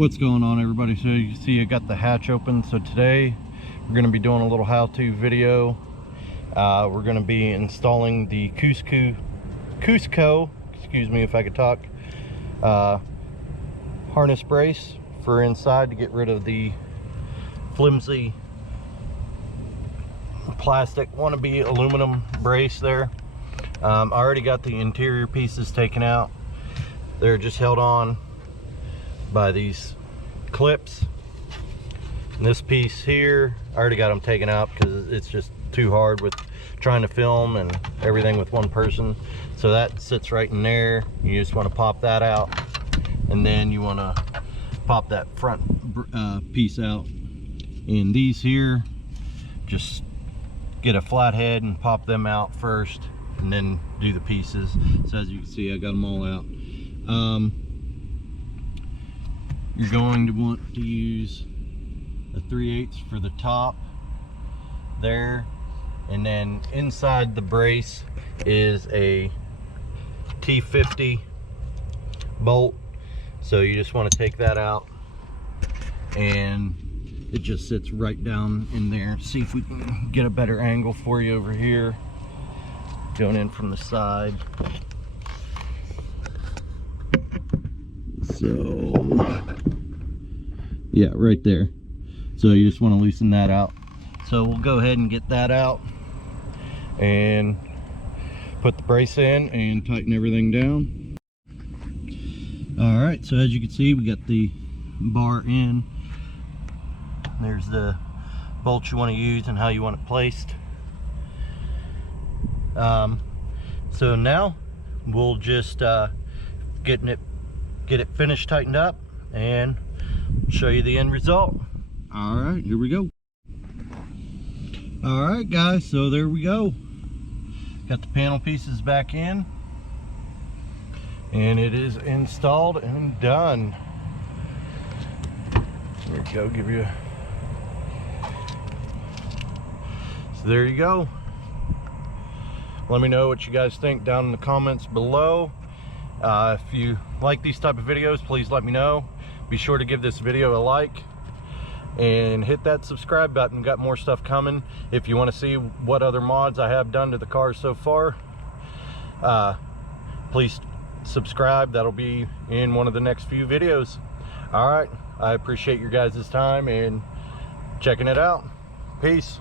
What's going on, everybody? So you can see I got the hatch open. So today we're going to be doing a little how-to video. We're going to be installing the Cusco, excuse me if I could talk, harness brace for inside to get rid of the flimsy plastic wannabe aluminum brace there. I already got the interior pieces taken out. They're just held on by these clips, and this piece here I already got them taken out because it's just too hard with trying to film and everything with one person. So that sits right in there. You just want to pop that out, and then you want to pop that front piece out. And these here, just get a flat head and pop them out first, and then do the pieces. So as you can see, I got them all out. You're going to want to use a 3/8 for the top there, and then inside the brace is a T50 bolt. So you just want to take that out, and it just sits right down in there. See if we can get a better angle for you over here, going in from the side. So yeah, right there. So you just want to loosen that out. So we'll go ahead and get that out and put the brace in and tighten everything down. All right, so as you can see, we got the bar in. There's the bolts you want to use and how you want it placed. So now we'll just get it finished, tightened up, and show you the end result. All right, here we go. All right, guys, so there we go. Got the panel pieces back in, and it is installed and done. There you go, give you a... So there you go. Let me know what you guys think down in the comments below. If you like these type of videos, please let me know. Be sure to give this video a like and hit that subscribe button. Got more stuff coming. If you want to see what other mods I have done to the car so far, please subscribe. That'll be in one of the next few videos. All right, I appreciate your guys' time and checking it out. Peace.